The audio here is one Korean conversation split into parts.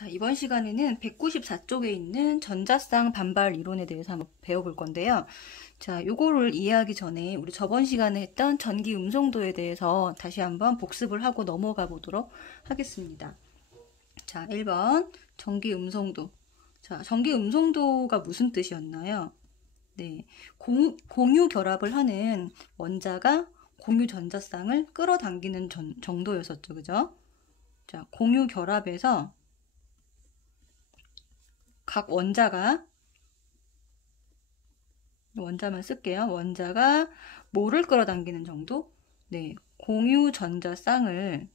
자, 이번 시간에는 194쪽에 있는 전자쌍 반발 이론에 대해서 한번 배워볼 건데요. 자, 요거를 이해하기 전에 우리 저번 시간에 했던 전기 음성도에 대해서 다시 한번 복습을 하고 넘어가 보도록 하겠습니다. 자, 1번 전기 음성도. 자, 전기 음성도가 무슨 뜻이었나요? 네, 공유 결합을 하는 원자가 공유 전자쌍을 끌어당기는 정도였었죠. 그죠? 자, 공유 결합에서 각 원자만 쓸게요. 원자가 뭐를 끌어당기는 정도? 네, 공유 전자쌍을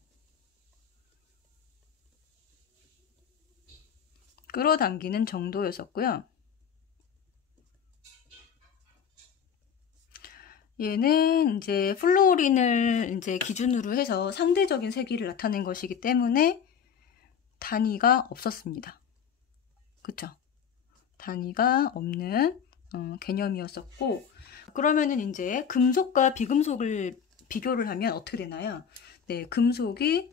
끌어당기는 정도였었고요. 얘는 이제 플로린을 이제 기준으로 해서 상대적인 세기를 나타낸 것이기 때문에 단위가 없었습니다. 그쵸? 단위가 없는 개념이었었고, 그러면은 이제 금속과 비금속을 비교를 하면 어떻게 되나요? 네, 금속이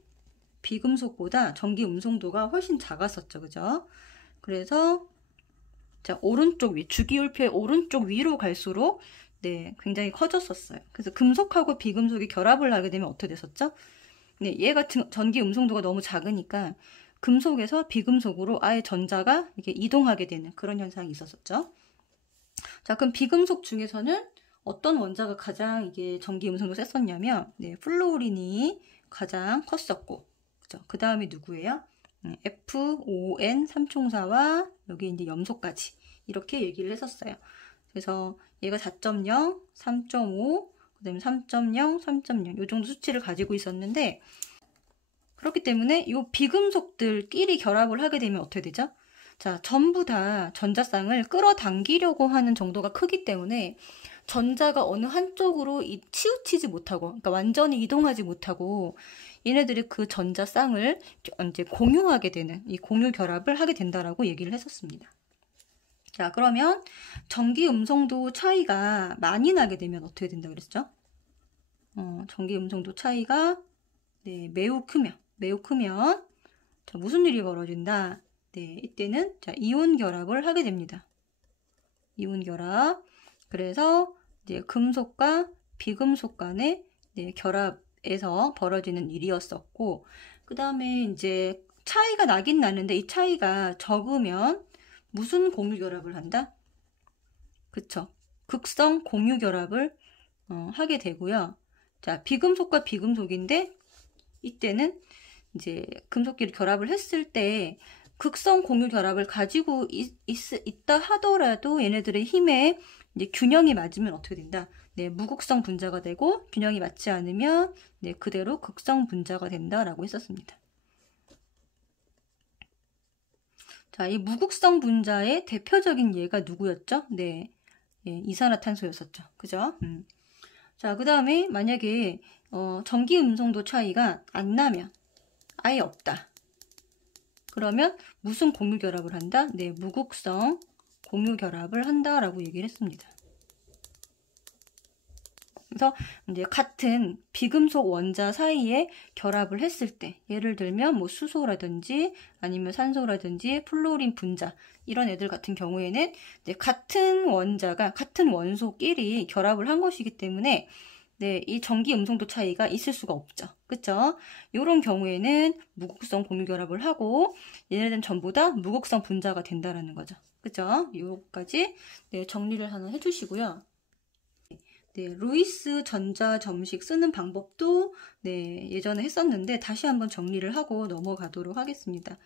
비금속보다 전기 음성도가 훨씬 작았었죠. 그죠? 그래서 자, 오른쪽 위, 주기율표의 오른쪽 위로 갈수록 네, 굉장히 커졌었어요. 그래서 금속하고 비금속이 결합을 하게 되면 어떻게 됐었죠? 네, 얘 같은 전기 음성도가 너무 작으니까 금속에서 비금속으로 아예 전자가 이렇게 이동하게 되는 그런 현상이 있었었죠. 자, 그럼 비금속 중에서는 어떤 원자가 가장 이게 전기 음성도 셌었냐면, 네, 플루오린이 가장 컸었고, 그죠? 그 다음이 누구예요? FON 삼총사와 여기 이제 염소까지 이렇게 얘기를 했었어요. 그래서 얘가 4.0, 3.5, 그 다음에 3.0, 3.0 이 정도 수치를 가지고 있었는데, 그렇기 때문에 이 비금속들끼리 결합을 하게 되면 어떻게 되죠? 자, 전부 다 전자쌍을 끌어당기려고 하는 정도가 크기 때문에 전자가 어느 한쪽으로 치우치지 못하고, 그러니까 완전히 이동하지 못하고 얘네들이 그 전자쌍을 이제 공유하게 되는 이 공유 결합을 하게 된다라고 얘기를 했었습니다. 자, 그러면 전기 음성도 차이가 많이 나게 되면 어떻게 된다 그랬죠? 전기 음성도 차이가 네, 매우 크면 자, 무슨 일이 벌어진다? 네, 이때는 자, 이온 결합을 하게 됩니다. 이온 결합. 그래서 이제 금속과 비금속 간의 네, 결합에서 벌어지는 일이었었고, 그 다음에 이제 차이가 나긴 나는데 이 차이가 적으면 무슨 공유 결합을 한다? 그쵸? 극성 공유 결합을 하게 되고요. 자, 비금속과 비금속인데 이때는 이제 금속끼리 결합을 했을 때 극성 공유 결합을 가지고 있다 하더라도 얘네들의 힘에 이제 균형이 맞으면 어떻게 된다? 네, 무극성 분자가 되고 균형이 맞지 않으면 네, 그대로 극성 분자가 된다라고 했었습니다. 자, 이 무극성 분자의 대표적인 예가 누구였죠? 네, 예, 이산화탄소였었죠. 그죠? 자, 그 다음에 만약에 전기 음성도 차이가 안 나면 아예 없다. 그러면 무슨 공유 결합을 한다? 네, 무극성 공유 결합을 한다라고 얘기를 했습니다. 그래서 이제 같은 비금속 원자 사이에 결합을 했을 때, 예를 들면 뭐 수소라든지 아니면 산소라든지 플로린 분자 이런 애들 같은 경우에는 이제 같은 원자가 같은 원소끼리 결합을 한 것이기 때문에 네, 이 전기 음성도 차이가 있을 수가 없죠. 그쵸? 이런 경우에는 무극성 공유 결합을 하고 얘네들은 전부 다 무극성 분자가 된다라는 거죠. 그쵸? 요거까지 네, 정리를 하나 해주시고요. 네, 루이스 전자 점식 쓰는 방법도 네, 예전에 했었는데 다시 한번 정리를 하고 넘어가도록 하겠습니다.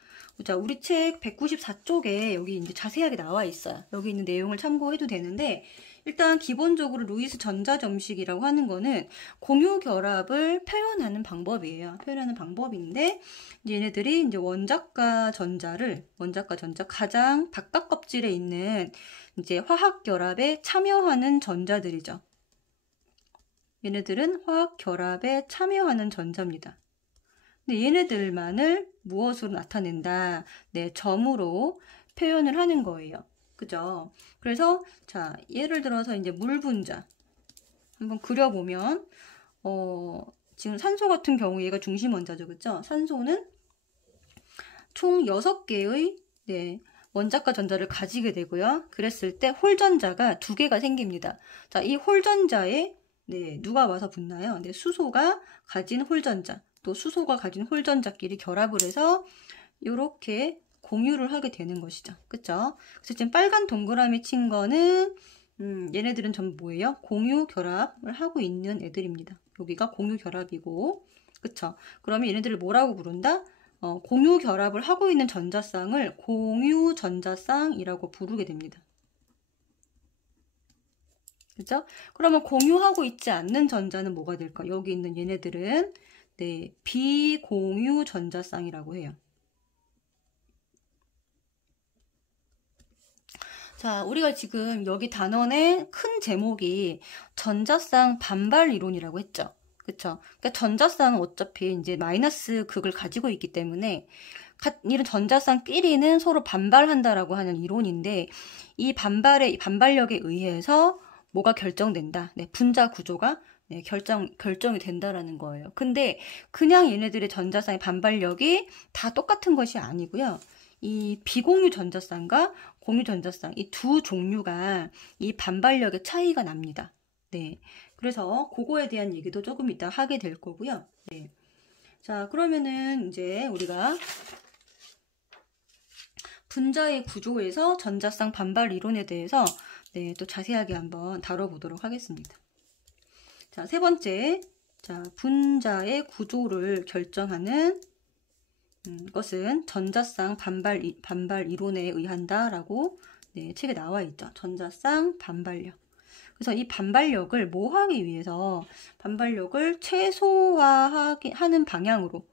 자, 우리 책 194쪽에 여기 이제 자세하게 나와 있어요. 여기 있는 내용을 참고해도 되는데 일단 기본적으로 루이스 전자 점식이라고 하는 거는 공유 결합을 표현하는 방법이에요. 표현하는 방법인데 얘네들이 이제 원자과 전자 가장 바깥 껍질에 있는 이제 화학 결합에 참여하는 전자들이죠. 얘네들은 화학 결합에 참여하는 전자입니다. 근데 얘네들만을 무엇으로 나타낸다? 네, 점으로 표현을 하는 거예요. 그죠? 그래서 자, 예를 들어서 이제 물 분자 한번 그려보면 지금 산소 같은 경우 얘가 중심 원자죠. 그죠? 산소는 총 6개의 원자과 전자를 가지게 되고요. 그랬을 때 홀전자가 2개가 생깁니다. 자, 이 홀전자에 누가 와서 붙나요? 수소가 가진 홀전자, 또 수소가 가진 홀전자끼리 결합을 해서 이렇게 공유를 하게 되는 것이죠. 그쵸? 그래서 지금 빨간 동그라미 친 거는 얘네들은 전부 뭐예요? 공유 결합을 하고 있는 애들입니다. 여기가 공유 결합이고, 그쵸? 그러면 얘네들을 뭐라고 부른다? 공유 결합을 하고 있는 전자쌍을 공유 전자쌍이라고 부르게 됩니다. 그죠? 그러면 공유하고 있지 않는 전자는 뭐가 될까? 여기 있는 얘네들은 비공유 전자쌍이라고 해요. 자, 우리가 지금 여기 단원의 큰 제목이 전자쌍 반발 이론이라고 했죠. 그쵸? 그러니까 전자쌍은 어차피 이제 마이너스 극을 가지고 있기 때문에 이런 전자쌍끼리는 서로 반발한다라고 하는 이론인데, 이 반발력에 의해서 뭐가 결정된다. 분자 구조가 결정이 된다라는 거예요. 근데 그냥 얘네들의 전자쌍의 반발력이 다 똑같은 것이 아니고요. 이 비공유 전자쌍과 공유 전자쌍, 이 두 종류가 이 반발력의 차이가 납니다. 그래서 그거에 대한 얘기도 조금 이따 하게 될 거고요. 자, 그러면은 이제 우리가 분자의 구조에서 전자쌍 반발 이론에 대해서 또 자세하게 한번 다뤄보도록 하겠습니다. 자, 세 번째, 자, 분자의 구조를 결정하는 것은 전자쌍 반발 이론에 의한다라고 책에 나와 있죠. 전자쌍 반발력. 그래서 이 반발력을 뭐 하기 위해서 반발력을 최소화하는 방향으로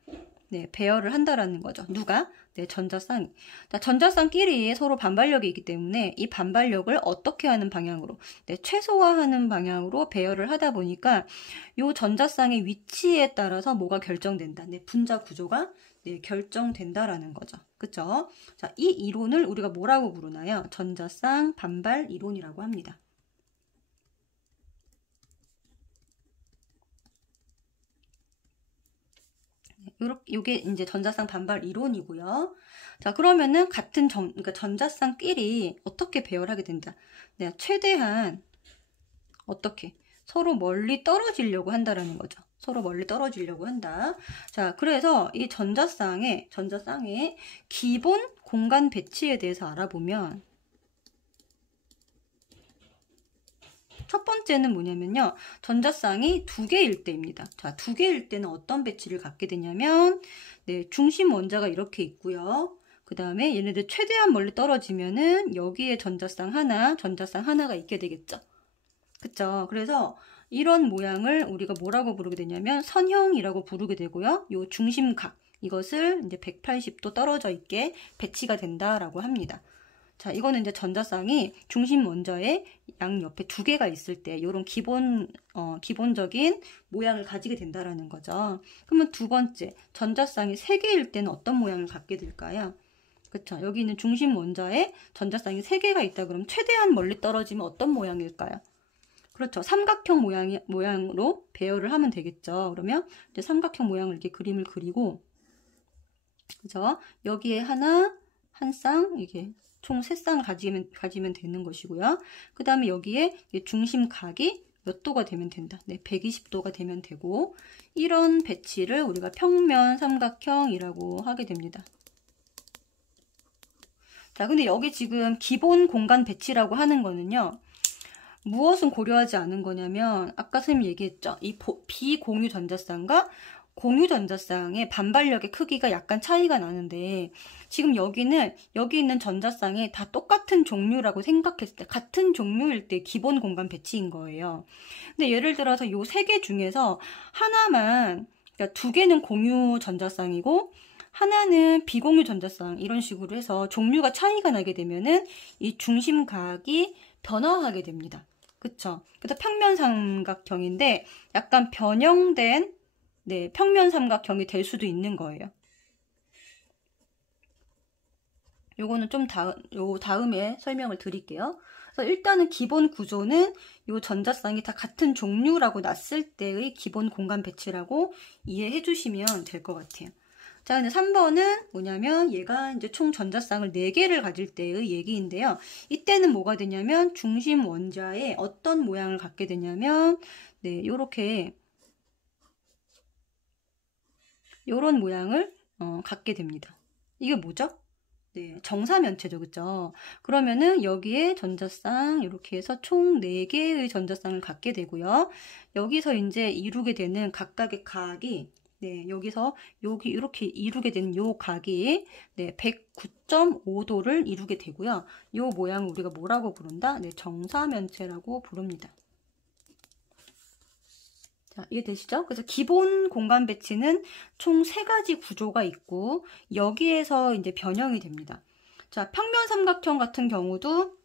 배열을 한다라는 거죠. 누가? 전자쌍이. 전자쌍끼리 서로 반발력이 있기 때문에 이 반발력을 어떻게 하는 방향으로, 최소화하는 방향으로 배열을 하다 보니까 이 전자쌍의 위치에 따라서 뭐가 결정된다. 분자 구조가 결정된다라는 거죠. 그쵸? 자, 이 이론을 우리가 뭐라고 부르나요? 전자쌍 반발 이론이라고 합니다. 요게 이제 전자쌍 반발 이론이고요. 자, 그러면은 그러니까 전자쌍끼리 어떻게 배열하게 된다? 최대한 어떻게 서로 멀리 떨어지려고 한다라는 거죠. 서로 멀리 떨어지려고 한다. 자, 그래서 이 전자쌍의 기본 공간 배치에 대해서 알아보면, 첫 번째는 뭐냐면요. 전자쌍이 2개일 때입니다. 자, 2개일 때는 어떤 배치를 갖게 되냐면, 중심 원자가 이렇게 있고요. 그 다음에 얘네들 최대한 멀리 떨어지면은 여기에 전자쌍 하나가 있게 되겠죠. 그쵸? 그래서 이런 모양을 우리가 뭐라고 부르게 되냐면 선형이라고 부르게 되고요. 요 중심각, 이것을 이제 180도 떨어져 있게 배치가 된다라고 합니다. 자, 이거는 이제 전자쌍이 중심 원자의 양 옆에 2개가 있을 때 이런 기본적인 모양을 가지게 된다라는 거죠. 그러면 두 번째, 전자쌍이 3개일 때는 어떤 모양을 갖게 될까요? 그쵸? 여기 있는 중심 원자에 전자쌍이 3개가 있다 그러면 최대한 멀리 떨어지면 어떤 모양일까요? 그렇죠. 삼각형 모양으로 배열을 하면 되겠죠. 그러면 이제 삼각형 모양을 이렇게 그림을 그리고, 그죠? 여기에 한 쌍, 이게 총 3쌍을 가지면 되는 것이고요. 그 다음에 여기에 중심각이 몇 도가 되면 된다. 120도가 되면 되고, 이런 배치를 우리가 평면 삼각형이라고 하게 됩니다. 자, 근데 여기 지금 기본 공간 배치라고 하는 거는요, 무엇은 고려하지 않은 거냐면, 아까 선생님이 얘기했죠. 이 비공유 전자쌍과 공유 전자쌍의 반발력의 크기가 약간 차이가 나는데, 지금 여기 있는 전자쌍이 다 똑같은 종류라고 생각했을 때, 같은 종류일 때 기본 공간 배치인 거예요. 근데 예를 들어서 요 3개 중에서 하나만, 그러니까 2개는 공유 전자쌍이고, 하나는 비공유 전자쌍, 이런 식으로 해서 종류가 차이가 나게 되면은 이 중심각이 변화하게 됩니다. 그쵸? 그래서 평면 삼각형인데 약간 변형된 평면 삼각형이 될 수도 있는 거예요. 요거는 좀 다음에 설명을 드릴게요. 그래서 일단은 기본 구조는 요 전자쌍이 다 같은 종류라고 놨을 때의 기본 공간 배치라고 이해해 주시면 될 것 같아요. 자, 근데 3번은 뭐냐면 얘가 이제 총 전자쌍을 4개를 가질 때의 얘기인데요. 이때는 뭐가 되냐면 중심 원자에 어떤 모양을 갖게 되냐면 네, 요렇게 요런 모양을 갖게 됩니다. 이게 뭐죠? 네, 정사면체죠. 그죠? 그러면은 여기에 전자쌍 이렇게 해서 총 4개의 전자쌍을 갖게 되고요. 여기서 이제 이루게 되는 각각의 각이 네, 여기서 여기 이렇게 이루게 되는 요 각이 네, 109.5도를 이루게 되고요. 요 모양을 우리가 뭐라고 부른다? 네, 정사면체라고 부릅니다. 자, 이해되시죠? 그래서 기본 공간 배치는 총 3가지 구조가 있고 여기에서 이제 변형이 됩니다. 자, 평면 삼각형 같은 경우도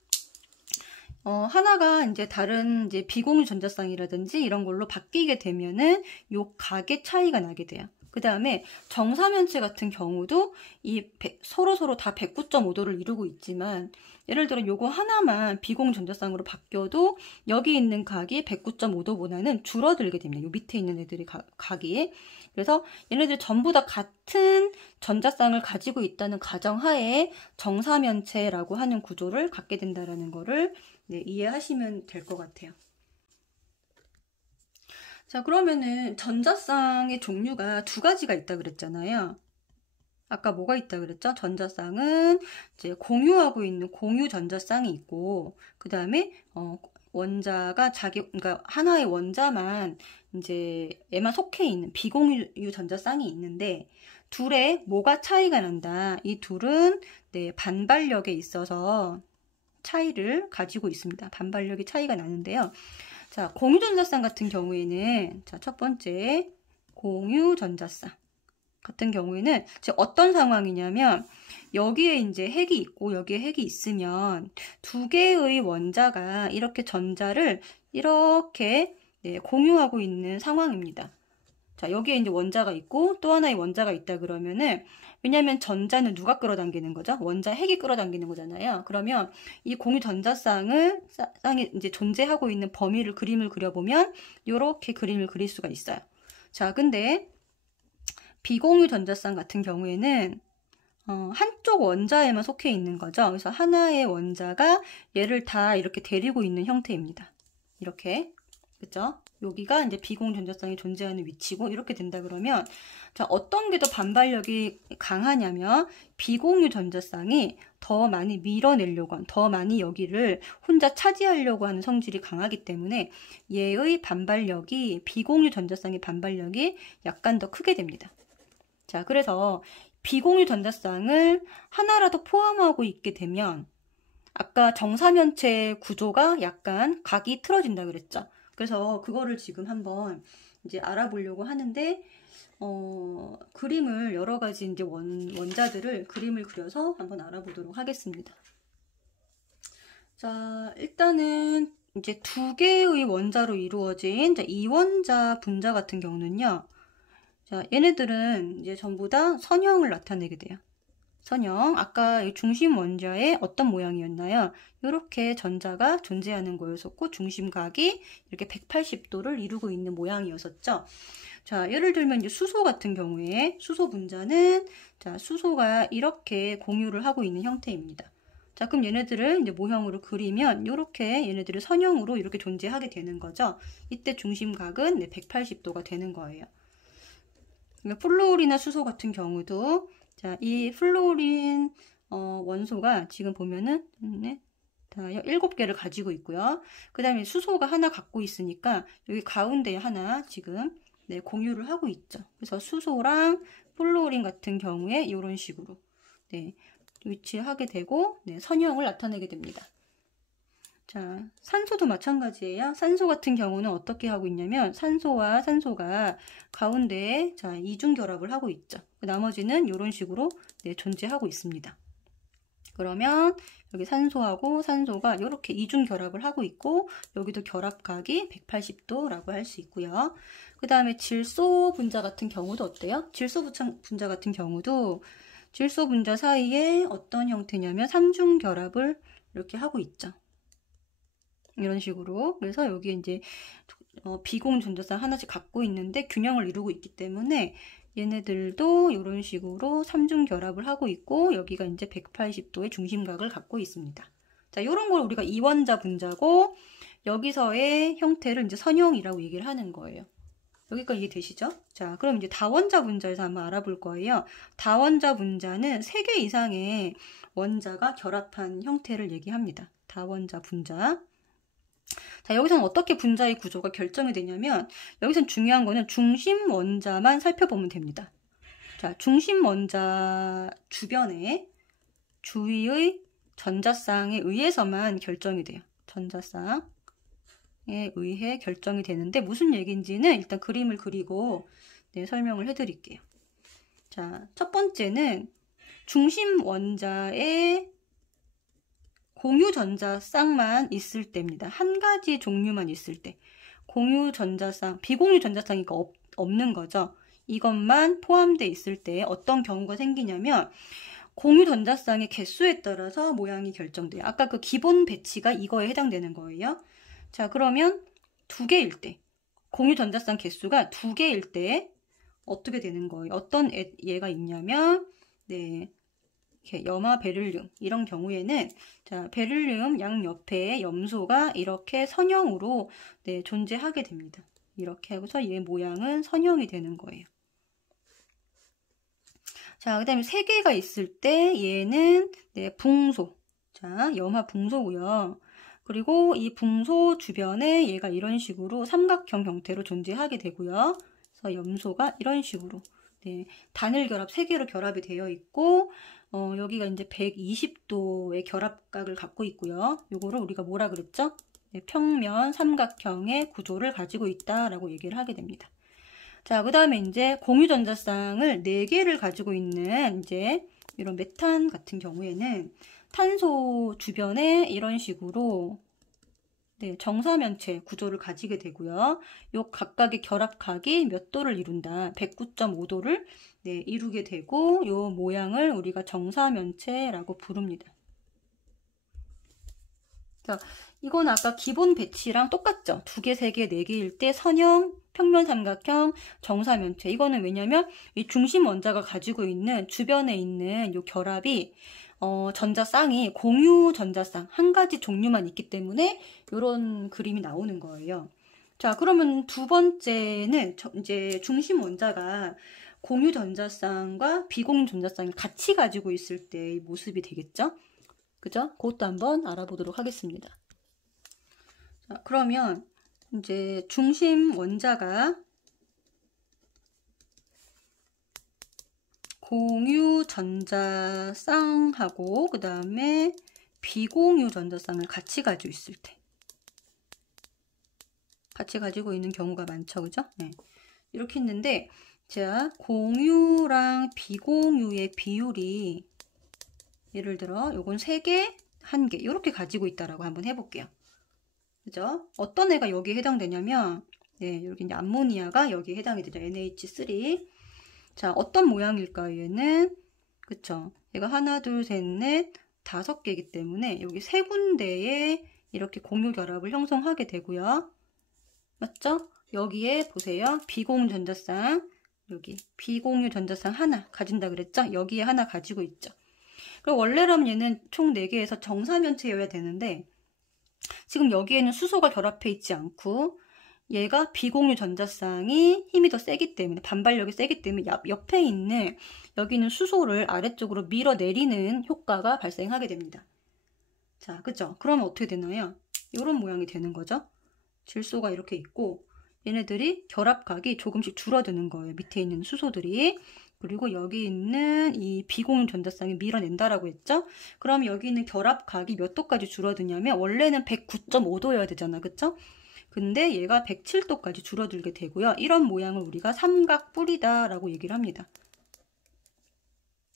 하나가 이제 다른 이제 비공유 전자쌍이라든지 이런 걸로 바뀌게 되면은 요 각의 차이가 나게 돼요. 그 다음에 정사면체 같은 경우도 서로 다 109.5도를 이루고 있지만 예를 들어 요거 하나만 비공유 전자쌍으로 바뀌어도 여기 있는 각이 109.5도보다는 줄어들게 됩니다. 요 밑에 있는 애들이 각이. 그래서 얘네들 전부 다 같은 전자쌍을 가지고 있다는 가정하에 정사면체라고 하는 구조를 갖게 된다는 거를 네, 이해하시면 될 것 같아요. 자, 그러면은 전자쌍의 종류가 2가지가 있다 그랬잖아요. 아까 뭐가 있다 그랬죠? 전자쌍은 이제 공유하고 있는 공유 전자쌍이 있고, 그 다음에 원자가 그러니까 하나의 원자만 이제 얘만 속해 있는 비공유 전자쌍이 있는데 둘의 뭐가 차이가 난다. 이 둘은 네, 반발력에 있어서 차이를 가지고 있습니다. 반발력이 차이가 나는데요. 자, 공유전자쌍 같은 경우에는 자, 첫 번째 공유전자쌍 같은 경우에는 어떤 상황이냐면 여기에 이제 핵이 있고 여기에 핵이 있으면 2개의 원자가 이렇게 전자를 이렇게 네, 공유하고 있는 상황입니다. 자, 여기에 이제 원자가 있고 또 하나의 원자가 있다 그러면은 왜냐면 전자는 누가 끌어당기는 거죠? 원자 핵이 끌어당기는 거잖아요. 그러면 이 공유 전자쌍이 이제 존재하고 있는 범위를 그림을 그려보면 이렇게 그림을 그릴 수가 있어요. 자, 근데 비공유 전자쌍 같은 경우에는 한쪽 원자에만 속해 있는 거죠. 그래서 하나의 원자가 얘를 다 이렇게 데리고 있는 형태입니다. 이렇게. 그죠? 여기가 이제 비공유 전자쌍이 존재하는 위치고 이렇게 된다 그러면 자, 어떤 게 더 반발력이 강하냐면 비공유 전자쌍이 더 많이 밀어내려고 하는, 더 많이 여기를 혼자 차지하려고 하는 성질이 강하기 때문에 얘의 반발력이 비공유 전자쌍의 반발력이 약간 더 크게 됩니다. 자, 그래서 비공유 전자쌍을 하나라도 포함하고 있게 되면 아까 정사면체 구조가 약간 각이 틀어진다 그랬죠. 그래서 그거를 지금 한번 이제 알아보려고 하는데 그림을 여러 가지 이제 원자들을 그림을 그려서 한번 알아보도록 하겠습니다. 자, 일단은 이제 2개의 원자로 이루어진 이원자 분자 같은 경우는요. 자, 얘네들은 이제 전부 다 선형을 나타내게 돼요. 선형. 아까 중심 원자의 어떤 모양이었나요? 이렇게 전자가 존재하는 거였었고 중심각이 이렇게 180도를 이루고 있는 모양이었었죠. 자, 예를 들면 이제 수소 같은 경우에 수소 분자는 자, 수소가 이렇게 공유를 하고 있는 형태입니다. 자, 그럼 얘네들을 이제 모형으로 그리면 이렇게 얘네들을 선형으로 이렇게 존재하게 되는 거죠. 이때 중심각은 180도가 되는 거예요. 플루오린이나 수소 같은 경우도 자, 이 플루오린 원소가 지금 보면은 다 7개를 가지고 있고요. 그 다음에 수소가 하나 갖고 있으니까 여기 가운데에 하나 지금 네, 공유를 하고 있죠. 그래서 수소랑 플루오린 같은 경우에 이런 식으로 네, 위치하게 되고 네, 선형을 나타내게 됩니다. 자, 산소도 마찬가지예요. 산소 같은 경우는 어떻게 하고 있냐면 산소와 산소가 가운데에 자, 이중 결합을 하고 있죠. 나머지는 이런 식으로 네, 존재하고 있습니다. 그러면 여기 산소하고 산소가 이렇게 이중 결합을 하고 있고 여기도 결합각이 180도라고 할 수 있고요. 그 다음에 질소 분자 같은 경우도 어때요? 질소 분자 같은 경우도 질소 분자 사이에 어떤 형태냐면 삼중 결합을 이렇게 하고 있죠. 이런 식으로. 그래서 여기 이제 비공유 전자쌍 하나씩 갖고 있는데 균형을 이루고 있기 때문에 얘네들도 이런 식으로 삼중 결합을 하고 있고 여기가 이제 180도의 중심각을 갖고 있습니다. 자, 이런 걸 우리가 이원자 분자고 여기서의 형태를 이제 선형이라고 얘기를 하는 거예요. 여기까지 이해되시죠? 자, 그럼 이제 다원자 분자에서 한번 알아볼 거예요. 다원자 분자는 3개 이상의 원자가 결합한 형태를 얘기합니다. 다원자 분자. 자, 여기서는 어떻게 분자의 구조가 결정이 되냐면 여기선 중요한 거는 중심 원자만 살펴보면 됩니다. 자, 중심 원자 주변에 주위의 전자쌍에 의해서만 결정이 돼요. 전자쌍에 의해 결정이 되는데 무슨 얘기인지는 일단 그림을 그리고 설명을 해드릴게요. 자, 첫 번째는 중심 원자의 공유 전자쌍만 있을 때입니다. 한 가지 종류만 있을 때. 공유 전자쌍, 비공유 전자쌍이니까 없는 거죠. 이것만 포함되어 있을 때 어떤 경우가 생기냐면 공유 전자쌍의 개수에 따라서 모양이 결정돼요. 아까 그 기본 배치가 이거에 해당되는 거예요. 자, 그러면 2개일 때, 공유 전자쌍 개수가 2개일 때 어떻게 되는 거예요? 어떤 예가 있냐면 이렇게 염화 베릴륨 이런 경우에는 자, 베릴륨 양옆에 염소가 이렇게 선형으로 존재하게 됩니다. 이렇게 하고서 얘 모양은 선형이 되는 거예요. 자, 그 다음에 3개가 있을 때 얘는 붕소. 자, 염화 붕소고요. 그리고 이 붕소 주변에 얘가 이런 식으로 삼각형 형태로 존재하게 되고요. 그래서 염소가 이런 식으로 단일 결합 3개로 결합이 되어 있고 여기가 이제 120도의 결합각을 갖고 있고요. 요거를 우리가 뭐라 그랬죠? 평면 삼각형의 구조를 가지고 있다라고 얘기를 하게 됩니다. 자, 그 다음에 이제 공유전자쌍을 4개를 가지고 있는 이제 이런 메탄 같은 경우에는 탄소 주변에 이런 식으로 정사면체 구조를 가지게 되고요. 요 각각의 결합각이 몇 도를 이룬다. 109.5도를 이루게 되고 요 모양을 우리가 정사면체라고 부릅니다. 자, 이건 아까 기본 배치랑 똑같죠? 2개, 3개, 4개일 때 선형, 평면 삼각형, 정사면체. 이거는 왜냐면 이 중심 원자가 가지고 있는 주변에 있는 요 결합이 전자쌍이 공유 전자쌍 한 가지 종류만 있기 때문에 이런 그림이 나오는 거예요. 자, 그러면 두 번째는 이제 중심 원자가 공유 전자쌍과 비공유 전자쌍을 같이 가지고 있을 때의 모습이 되겠죠? 그죠? 그것도 한번 알아보도록 하겠습니다. 자, 그러면 이제 중심 원자가 공유 전자쌍하고 그 다음에 비공유 전자쌍을 같이 가지고 있을 때 같이 가지고 있는 경우가 많죠. 그죠? 네. 이렇게 있는데 자, 공유랑 비공유의 비율이 예를 들어 요건 3개, 1개 이렇게 가지고 있다라고 한번 해볼게요. 그죠? 어떤 애가 여기에 해당되냐면 여기 이제 암모니아가 여기에 해당이 되죠. NH3. 자, 어떤 모양일까요? 얘는 그쵸? 얘가 하나, 둘, 셋, 넷, 5개이기 때문에 여기 3군데에 이렇게 공유 결합을 형성하게 되고요. 맞죠? 여기에 보세요. 비공유 전자쌍 여기 비공유 전자쌍 하나 가진다 그랬죠? 여기에 하나 가지고 있죠. 그리고 원래라면 얘는 총 4개에서 정사면체여야 되는데 지금 여기에는 수소가 결합해 있지 않고 얘가 비공유 전자쌍이 힘이 더 세기 때문에 반발력이 세기 때문에 옆에 있는 여기는 수소를 아래쪽으로 밀어내리는 효과가 발생하게 됩니다. 자, 그죠? 그러면 어떻게 되나요? 이런 모양이 되는 거죠. 질소가 이렇게 있고 얘네들이 결합각이 조금씩 줄어드는 거예요. 밑에 있는 수소들이. 그리고 여기 있는 이 비공유 전자쌍이 밀어낸다라고 했죠? 그럼 여기 있는 결합각이 몇 도까지 줄어드냐면 원래는 109.5도여야 되잖아. 그쵸? 근데 얘가 107도까지 줄어들게 되고요. 이런 모양을 우리가 삼각뿔이다라고 얘기를 합니다.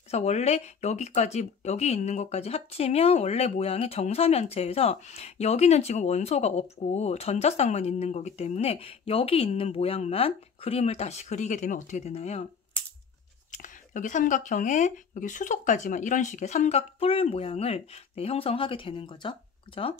그래서 원래 여기 있는 것까지 합치면 원래 모양이 정사면체에서 여기는 지금 원소가 없고 전자쌍만 있는 거기 때문에 여기 있는 모양만 그림을 다시 그리게 되면 어떻게 되나요? 여기 삼각형에 여기 수소까지만 이런 식의 삼각뿔 모양을 형성하게 되는 거죠. 그죠?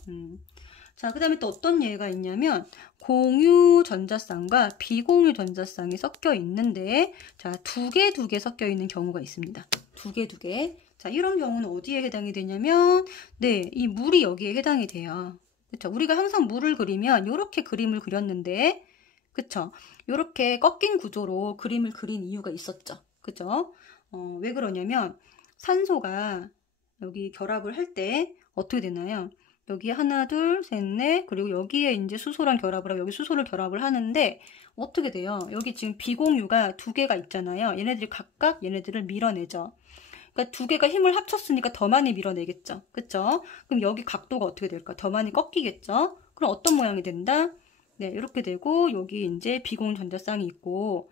자, 그 다음에 또 어떤 예가 있냐면 공유 전자쌍과 비공유 전자쌍이 섞여 있는데 자, 두 개 섞여 있는 경우가 있습니다. 두 개. 자, 이런 경우는 어디에 해당이 되냐면 네, 이 물이 여기에 해당이 돼요. 그쵸? 우리가 항상 물을 그리면 이렇게 그림을 그렸는데 그쵸? 이렇게 꺾인 구조로 그림을 그린 이유가 있었죠. 그죠? 왜 그러냐면 산소가 여기 결합을 할 때 어떻게 되나요? 여기 하나, 둘, 셋, 넷, 그리고 여기에 이제 수소랑 결합을 하고 여기 수소를 결합을 하는데 어떻게 돼요? 여기 지금 비공유가 두 개가 있잖아요. 얘네들이 각각 얘네들을 밀어내죠. 그러니까 두 개가 힘을 합쳤으니까 더 많이 밀어내겠죠. 그쵸? 그럼 여기 각도가 어떻게 될까? 더 많이 꺾이겠죠? 그럼 어떤 모양이 된다? 네, 이렇게 되고 여기 이제 비공유 전자쌍이 있고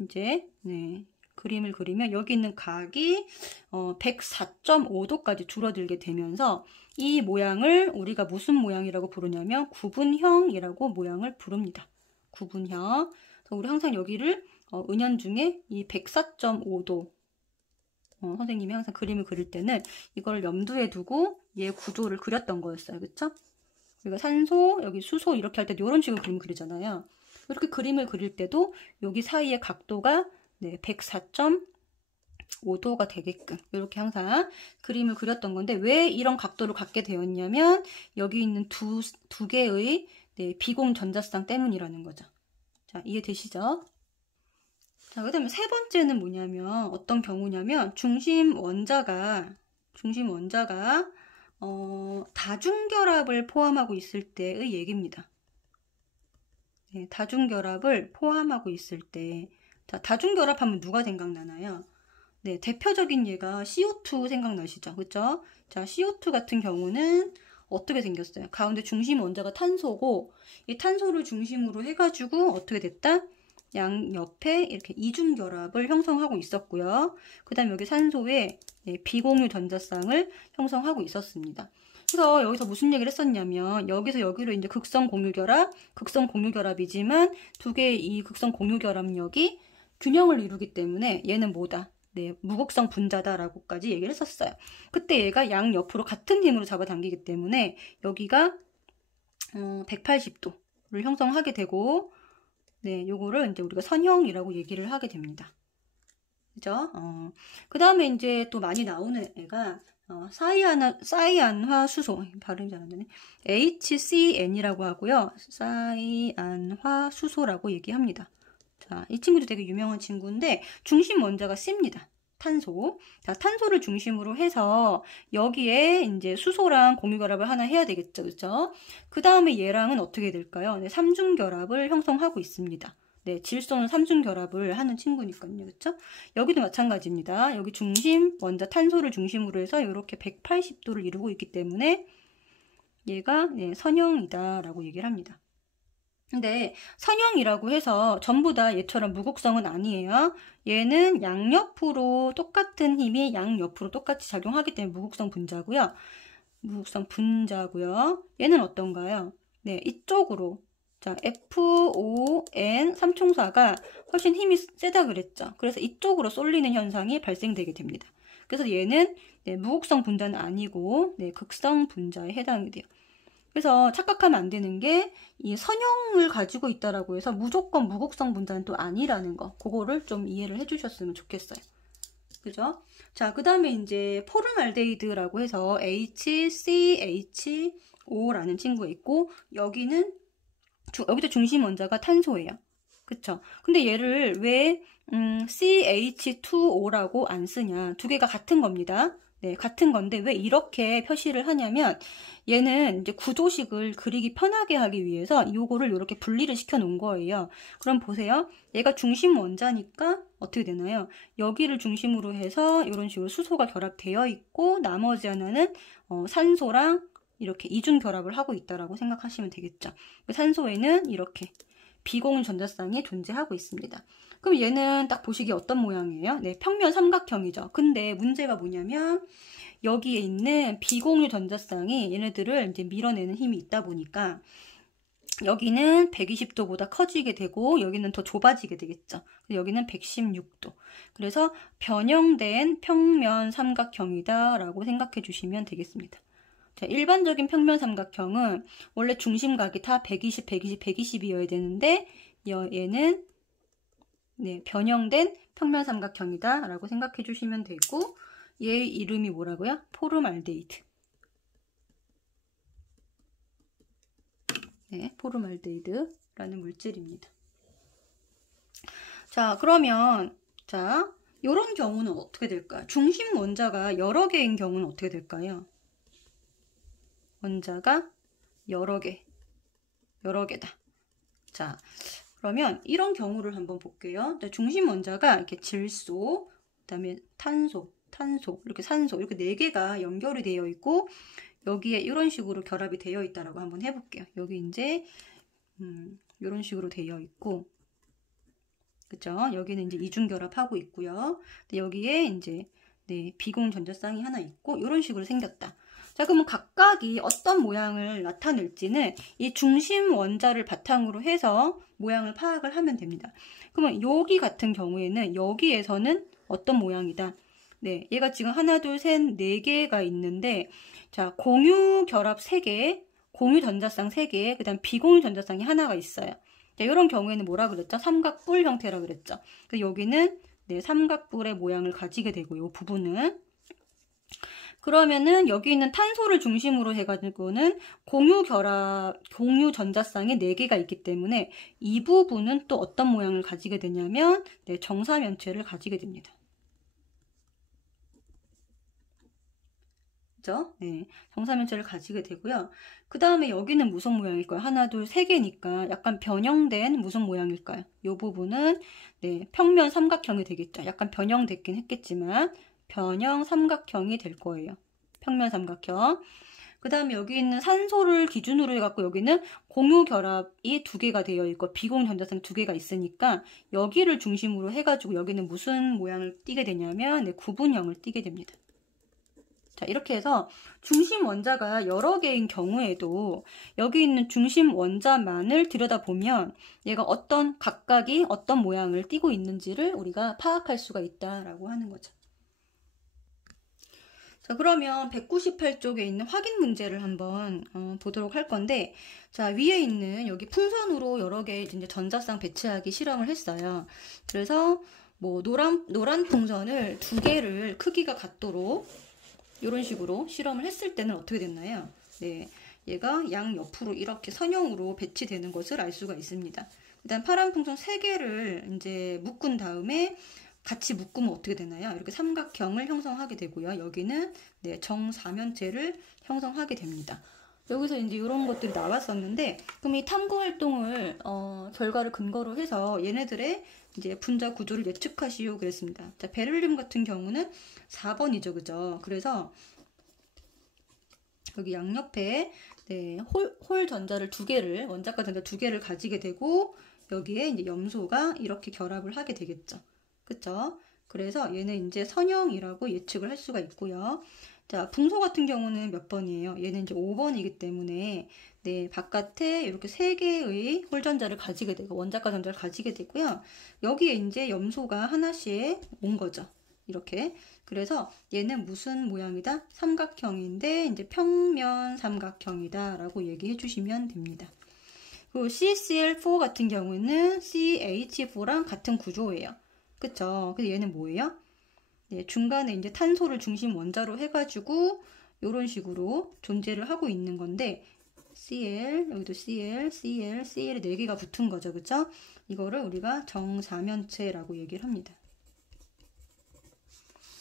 이제 네. 그림을 그리면 여기 있는 각이 104.5도까지 줄어들게 되면서 이 모양을 우리가 무슨 모양이라고 부르냐면 구분형이라고 모양을 부릅니다. 구분형. 그래서 우리 항상 여기를 은연중에 이 104.5도 선생님이 항상 그림을 그릴 때는 이걸 염두에 두고 얘 구조를 그렸던 거였어요. 그쵸? 우리가 산소, 여기 수소 이렇게 할 때도 이런 식으로 그림을 그리잖아요. 이렇게 그림을 그릴 때도 여기 사이의 각도가 네, 104.5도가 되게끔 이렇게 항상 그림을 그렸던 건데 왜 이런 각도를 갖게 되었냐면 여기 있는 두 개의 네, 비공 전자쌍 때문이라는 거죠. 자, 이해되시죠? 자, 그 다음에 세 번째는 뭐냐면 어떤 경우냐면 중심 원자가 다중결합을 포함하고 있을 때의 얘기입니다. 네, 다중결합을 포함하고 있을 때 자, 다중결합하면 누가 생각나나요? 네, 대표적인 예가 CO2 생각나시죠? 그쵸? 자, CO2 같은 경우는 어떻게 생겼어요? 가운데 중심 원자가 탄소고 이 탄소를 중심으로 해가지고 어떻게 됐다? 양옆에 이렇게 이중결합을 형성하고 있었고요. 그 다음에 여기 산소에 비공유 전자쌍을 형성하고 있었습니다. 그래서 여기서 무슨 얘기를 했었냐면 여기서 여기로 이제 극성 공유결합이지만 두 개의 이 극성 공유결합력이 균형을 이루기 때문에 얘는 뭐다? 네, 무극성 분자다라고까지 얘기를 했었어요. 그때 얘가 양옆으로 같은 힘으로 잡아당기기 때문에 여기가 180도를 형성하게 되고 네, 요거를 이제 우리가 선형이라고 얘기를 하게 됩니다. 그죠? 그 다음에 이제 또 많이 나오는 애가 사이안화수소 발음이 잘 안 되네. HCN이라고 하고요. 사이안화수소라고 얘기합니다. 자, 이 친구도 되게 유명한 친구인데 중심 원자가 C입니다. 탄소. 자, 탄소를 중심으로 해서 여기에 이제 수소랑 공유결합을 하나 해야 되겠죠. 그죠? 그 다음에 얘랑은 어떻게 될까요? 네, 삼중결합을 형성하고 있습니다. 네, 질소는 삼중결합을 하는 친구니까요. 그쵸? 여기도 마찬가지입니다. 여기 중심, 원자 탄소를 중심으로 해서 이렇게 180도를 이루고 있기 때문에 얘가 네, 선형이다라고 얘기를 합니다. 근데 선형이라고 해서 전부 다 얘처럼 무극성은 아니에요. 얘는 양옆으로 똑같은 힘이 양옆으로 똑같이 작용하기 때문에 무극성 분자고요. 얘는 어떤가요? 네, 이쪽으로. 자, FON 삼총사가 훨씬 힘이 세다 그랬죠. 그래서 이쪽으로 쏠리는 현상이 발생되게 됩니다. 그래서 얘는 네, 무극성 분자는 아니고 네, 극성 분자에 해당이 돼요. 그래서 착각하면 안 되는 게 이 선형을 가지고 있다라고 해서 무조건 무극성 분자는 또 아니라는 거. 그거를 좀 이해를 해주셨으면 좋겠어요. 그죠? 자, 그 다음에 이제 포름알데히드라고 해서 HCHO라는 친구가 있고 여기도 중심 원자가 탄소예요. 그쵸? 근데 얘를 왜 CH2O라고 안 쓰냐? 두 개가 같은 겁니다. 네, 같은 건데 왜 이렇게 표시를 하냐면 얘는 이제 구조식을 그리기 편하게 하기 위해서 요거를 이렇게 분리를 시켜 놓은 거예요. 그럼 보세요. 얘가 중심 원자니까 어떻게 되나요? 여기를 중심으로 해서 이런 식으로 수소가 결합되어 있고 나머지 하나는 산소랑 이렇게 이중 결합을 하고 있다라고 생각하시면 되겠죠. 산소에는 이렇게 비공유 전자쌍이 존재하고 있습니다. 그럼 얘는 딱 보시기에 어떤 모양이에요? 네, 평면 삼각형이죠. 근데 문제가 뭐냐면 여기에 있는 비공유 전자쌍이 얘네들을 이제 밀어내는 힘이 있다 보니까 여기는 120도보다 커지게 되고 여기는 더 좁아지게 되겠죠. 여기는 116도. 그래서 변형된 평면 삼각형이다 라고 생각해 주시면 되겠습니다. 자, 일반적인 평면 삼각형은 원래 중심각이 다 120, 120, 120이어야 되는데 얘는 네, 변형된 평면 삼각형이다 라고 생각해 주시면 되고, 얘 이름이 뭐라고요? 포름알데히드. 네, 포름알데히드라는 물질입니다. 자, 그러면 자, 이런 경우는 어떻게 될까요? 중심 원자가 여러 개인 경우는 어떻게 될까요? 원자가 여러 개다. 자, 그러면 이런 경우를 한번 볼게요. 중심 원자가 이렇게 질소, 그다음에 탄소, 이렇게 산소, 이렇게 4개가 연결이 되어 있고, 여기에 이런 식으로 결합이 되어 있다라고 한번 해볼게요. 여기 이제 이런 식으로 되어 있고, 그쵸? 여기는 이제 이중결합하고 있고요. 여기에 이제 네, 비공 전자쌍이 하나 있고, 이런 식으로 생겼다. 자, 그러면 각각이 어떤 모양을 나타낼지는 이 중심 원자를 바탕으로 해서 모양을 파악을 하면 됩니다. 그러면 여기 같은 경우에는 여기에서는 어떤 모양이다. 네, 얘가 지금 하나, 둘, 셋, 4개가 있는데, 자, 공유 결합 3개, 공유 전자쌍 3개, 그 다음 비공유 전자쌍이 하나가 있어요. 자, 이런 경우에는 뭐라 그랬죠? 삼각뿔 형태라 그랬죠. 그래서 여기는 네, 삼각뿔의 모양을 가지게 되고, 이 부분은. 그러면은 여기 있는 탄소를 중심으로 해가지고는 공유 전자쌍이 4개가 있기 때문에 이 부분은 또 어떤 모양을 가지게 되냐면 네, 정사면체를 가지게 됩니다. 그죠? 네, 정사면체를 가지게 되고요. 그 다음에 여기는 무슨 모양일까요? 하나, 둘, 3개니까 약간 변형된 무슨 모양일까요? 이 부분은 네, 평면 삼각형이 되겠죠. 약간 변형됐긴 했겠지만 변형 삼각형이 될 거예요. 평면 삼각형. 그 다음에 여기 있는 산소를 기준으로 해갖고 여기는 공유 결합이 2개가 되어 있고 비공유 전자쌍 2개가 있으니까 여기를 중심으로 해가지고 여기는 무슨 모양을 띠게 되냐면 네, 구분형을 띠게 됩니다. 자, 이렇게 해서 중심 원자가 여러 개인 경우에도 여기 있는 중심 원자만을 들여다보면 얘가 각각이 어떤 모양을 띠고 있는지를 우리가 파악할 수가 있다라고 하는 거죠. 자, 그러면 198쪽에 있는 확인 문제를 한번 보도록 할 건데, 자, 위에 있는 여기 풍선으로 여러 개의 이제 전자쌍 배치하기 실험을 했어요. 그래서 뭐 노란 풍선을 2개를 크기가 같도록 이런 식으로 실험을 했을 때는 어떻게 됐나요? 네, 얘가 양옆으로 이렇게 선형으로 배치되는 것을 알 수가 있습니다. 일단 파란 풍선 3개를 이제 묶은 다음에 같이 묶으면 어떻게 되나요? 이렇게 삼각형을 형성하게 되고요. 여기는 네, 정사면체를 형성하게 됩니다. 여기서 이제 이런 것들이 나왔었는데, 그럼 이 탐구 활동을 결과를 근거로 해서 얘네들의 이제 분자 구조를 예측하시오 그랬습니다. 자, 베릴륨 같은 경우는 4번이죠, 그죠? 그래서 여기 양옆에 네, 홀 전자를 2개를 원자과 전자 2개를 가지게 되고 여기에 이제 염소가 이렇게 결합을 하게 되겠죠. 그쵸? 그래서 얘는 이제 선형이라고 예측을 할 수가 있고요. 자, 붕소 같은 경우는 몇 번이에요? 얘는 이제 5번이기 때문에 네, 바깥에 이렇게 3개의 홀전자를 가지게 되고 원자과 전자를 가지게 되고요. 여기에 이제 염소가 하나씩 온 거죠. 이렇게. 그래서 얘는 무슨 모양이다? 삼각형인데 이제 평면 삼각형이다 라고 얘기해 주시면 됩니다. 그리고 CCl4 같은 경우는 CH4랑 같은 구조예요. 그쵸? 그래서 얘는 뭐예요? 네, 중간에 이제 탄소를 중심 원자로 해가지고 이런 식으로 존재를 하고 있는 건데 Cl, 여기도 Cl, Cl, Cl이 4개가 붙은 거죠. 그쵸? 이거를 우리가 정사면체라고 얘기를 합니다.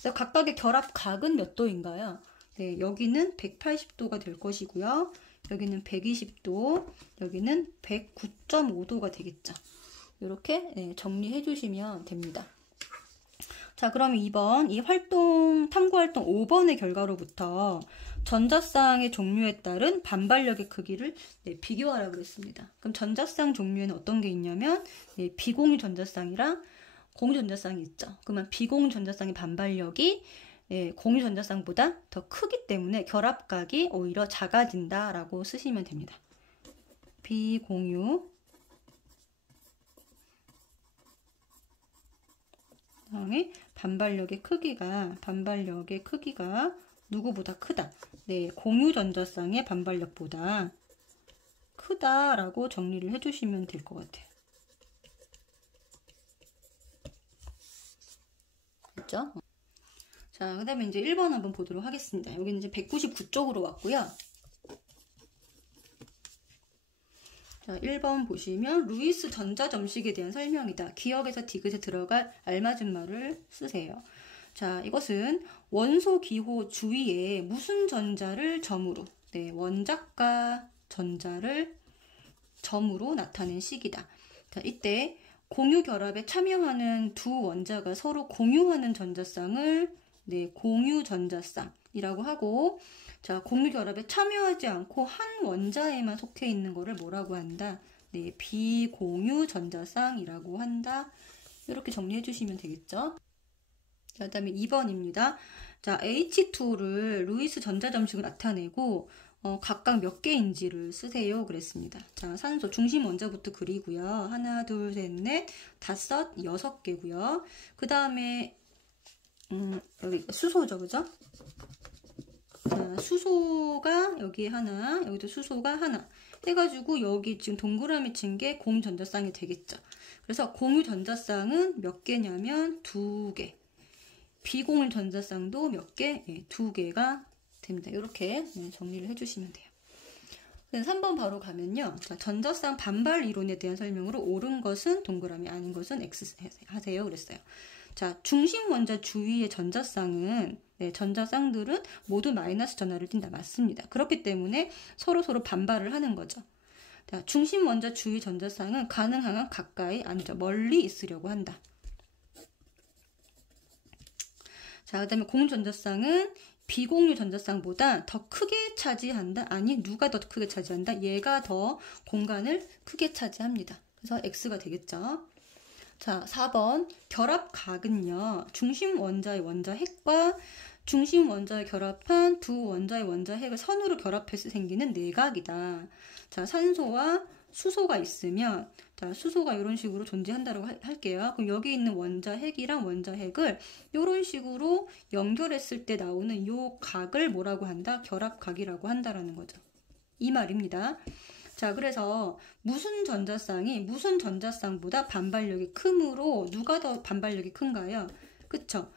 그래서 각각의 결합각은 몇 도인가요? 네, 여기는 180도가 될 것이고요. 여기는 120도, 여기는 109.5도가 되겠죠. 이렇게 네, 정리해 주시면 됩니다. 자, 그럼 2번, 이 탐구활동 5번의 결과로부터 전자쌍의 종류에 따른 반발력의 크기를 네, 비교하라고 그랬습니다. 그럼 전자쌍 종류에는 어떤 게 있냐면 네, 비공유 전자쌍이랑 공유 전자쌍이 있죠. 그러면 비공유 전자쌍의 반발력이 네, 공유 전자쌍보다 더 크기 때문에 결합각이 오히려 작아진다라고 쓰시면 됩니다. 비공유 그다음에 반발력의 크기가 누구보다 크다. 네, 공유 전자쌍의 반발력보다 크다라고 정리를 해주시면 될 것 같아요. 됐죠? 자, 그 다음에 이제 1번 한번 보도록 하겠습니다. 여기는 이제 199쪽으로 왔고요. 자, 1번 보시면 루이스 전자점식에 대한 설명이다. 기억에서 디귿에 들어갈 알맞은 말을 쓰세요. 자, 이것은 원소 기호 주위에 무슨 전자를 점으로, 네, 원자과 전자를 점으로 나타낸 식이다. 자, 이때 공유 결합에 참여하는 두 원자가 서로 공유하는 전자쌍을 네, 공유 전자쌍이라고 하고, 자, 공유 결합에 참여하지 않고 한 원자에만 속해 있는 거를 뭐라고 한다? 네, 비공유 전자쌍이라고 한다. 이렇게 정리해 주시면 되겠죠? 자, 그다음에 2번입니다. 자, H2를 루이스 전자점식을 나타내고 각각 몇 개인지를 쓰세요. 그랬습니다. 자, 산소 중심 원자부터 그리고요. 하나, 둘, 셋, 넷, 다섯, 6개고요. 그 다음에 여기 수소죠, 그죠? 자, 수소가 여기 하나, 여기도 수소가 하나 해가지고 여기 지금 동그라미 친 게 공유 전자쌍이 되겠죠. 그래서 공유 전자쌍은 몇 개냐면 2개. 비공유 전자쌍도 몇 개? 네, 2개가 됩니다. 이렇게 정리를 해주시면 돼요. 3번 바로 가면요. 자, 전자쌍 반발 이론에 대한 설명으로 옳은 것은 동그라미, 아닌 것은 X 하세요. 그랬어요. 자, 중심 원자 주위의 전자쌍은 네, 전자쌍들은 모두 마이너스 전하를 띈다. 맞습니다. 그렇기 때문에 서로 반발을 하는 거죠. 자, 중심 원자 주위 전자쌍은 가능한 한 가까이 아니죠. 멀리 있으려고 한다. 자, 그 다음에 공유 전자쌍은 비공유 전자쌍보다 더 크게 차지한다. 아니, 누가 더 크게 차지한다? 얘가 더 공간을 크게 차지합니다. 그래서 X가 되겠죠. 자, 4번 결합각은요. 중심 원자의 원자핵과 중심 원자에 결합한 두 원자의 원자핵을 선으로 결합해서 생기는 내각이다. 자, 산소와 수소가 있으면 자, 수소가 이런 식으로 존재한다고 할게요. 그럼 여기 있는 원자핵이랑 원자핵을 이런 식으로 연결했을 때 나오는 이 각을 뭐라고 한다? 결합각이라고 한다라는 거죠. 이 말입니다. 자, 그래서 무슨 전자쌍이 무슨 전자쌍보다 반발력이 크므로 누가 더 반발력이 큰가요? 그쵸?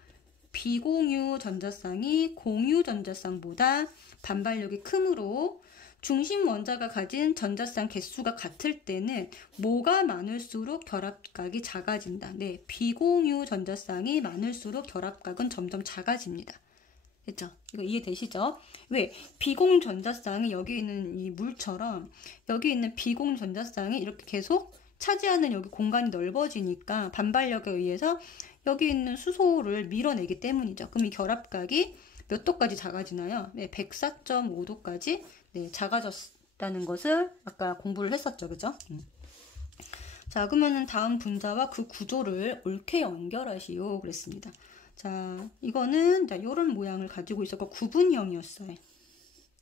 비공유 전자쌍이 공유 전자쌍보다 반발력이 크므로 중심 원자가 가진 전자쌍 개수가 같을 때는 뭐가 많을수록 결합각이 작아진다. 네, 비공유 전자쌍이 많을수록 결합각은 점점 작아집니다. 됐죠? 이거 이해되시죠? 왜? 비공유 전자쌍이 여기 있는 이 물처럼 여기 있는 비공유 전자쌍이 이렇게 계속 차지하는 여기 공간이 넓어지니까 반발력에 의해서 여기 있는 수소를 밀어내기 때문이죠. 그럼 이 결합각이 몇 도까지 작아지나요? 네, 104.5도까지 네, 작아졌다는 것을 아까 공부를 했었죠. 그죠? 자, 그러면은 다음 분자와 그 구조를 옳게 연결하시오. 그랬습니다. 자, 이거는 이런 모양을 가지고 있었고 구분형이었어요.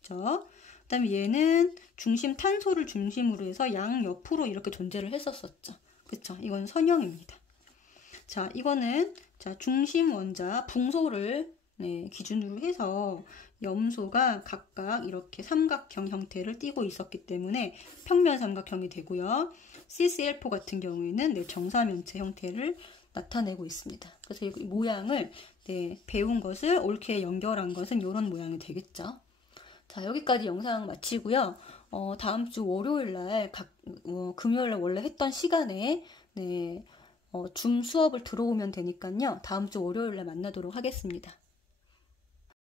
그죠? 그 다음에 얘는 중심 탄소를 중심으로 해서 양옆으로 이렇게 존재를 했었었죠. 그쵸? 이건 선형입니다. 자, 이거는 자, 중심 원자 붕소를 네, 기준으로 해서 염소가 각각 이렇게 삼각형 형태를 띠고 있었기 때문에 평면 삼각형이 되고요. CCl4 같은 경우에는 네, 정사면체 형태를 나타내고 있습니다. 그래서 이 모양을 네, 배운 것을 옳게 연결한 것은 이런 모양이 되겠죠. 자, 여기까지 영상 마치고요. 다음 주 월요일 날 금요일 날 원래 했던 시간에 네, 줌 수업을 들어오면 되니까요. 다음 주 월요일 날 만나도록 하겠습니다.